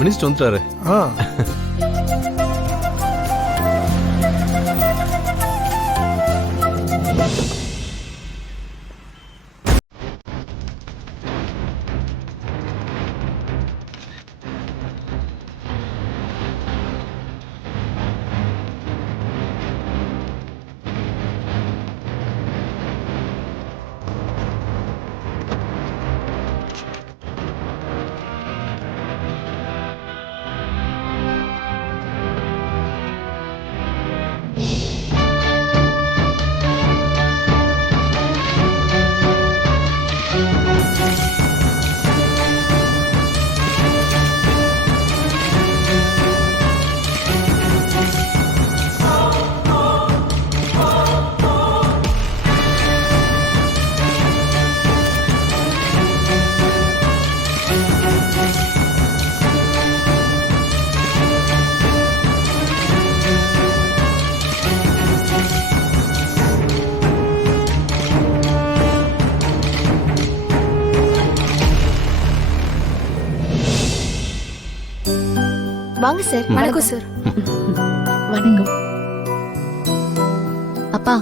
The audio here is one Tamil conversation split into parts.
மினிஸ்டர் வந்துட்டாரு. வாங்க சார். வணக்கம் சார். வணக்கம். அப்பா,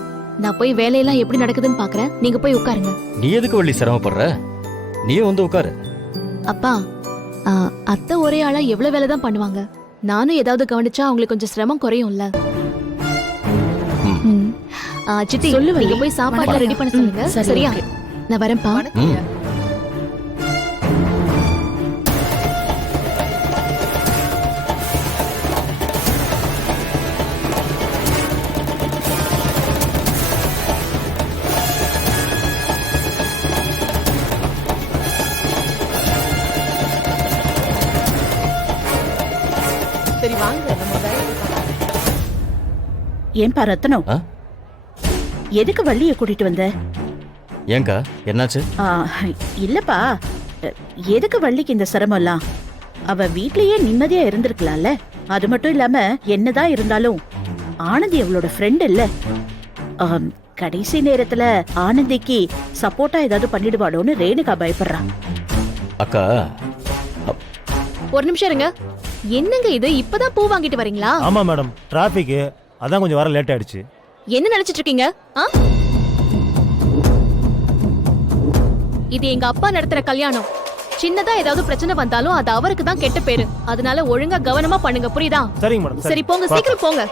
நான் போய் வேலையெல்லாம் எப்படி நடக்குதுன்னு பாக்குறேன். நீங்க போய் உட்காருங்க. நீ எதுக்கு வள்ளி சிரமப்படுற? நீயே வந்து உட்காரு. அப்பா, அத்தை ஒரே ஆளா எவ்வளவு வேலை தான் பண்ணுவாங்க. நானும் ஏதாவது கவனிச்சா அவங்களுக்கு கொஞ்சம் சிரமம் குறையும்ல. சித்தி, நீங்க போய் சாப்பாடு ரெடி பண்ண சொல்லுங்க. சரியா? நான் வரேன்ப்பா. ஏன்பா ரத்னம், எதுக்கு வள்ளிய கூட்டிட்டு வந்த? ஏங்கா, என்னாச்சு? இல்லப்பா, எதுக்கு வள்ளிக்கு இந்த சிரமம் எல்லாம்? அவ வீட்லயே நிம்மதியா இருந்திருக்கலாம்ல. அது மட்டும் இல்லாம என்னதான் இருந்தாலும் ஆனந்தி அவளோட ஃப்ரெண்ட் இல்ல. கடைசி நேரத்துல ஆனந்திக்கு சப்போர்ட்டா ஏதாவது பண்ணிடுவாளோன்னு ரேணுகா பயப்படுறான். அக்கா, ஒரு நிமிஷம் இருங்க. என்னங்க இது, இப்பதான் பூ வாங்கிட்டு வரீங்களா? ஆமா மேடம், டிராபிக் அதான் கொஞ்சம் வர லேட் ஆயிடுச்சு. என்ன நினைச்சிட்டு இருக்கீங்க? இது எங்க அப்பா நடத்துற கல்யாணம். சின்னதா ஏதாவது பிரச்சனை வந்தாலும் அது அவருக்கு தான் கெட்ட பேரு. அதனால ஒழுங்கா கவனமா பண்ணுங்க, புரியுதா? சரிங்க மேடம். சரி போங்க, சீக்கிரம் போங்க.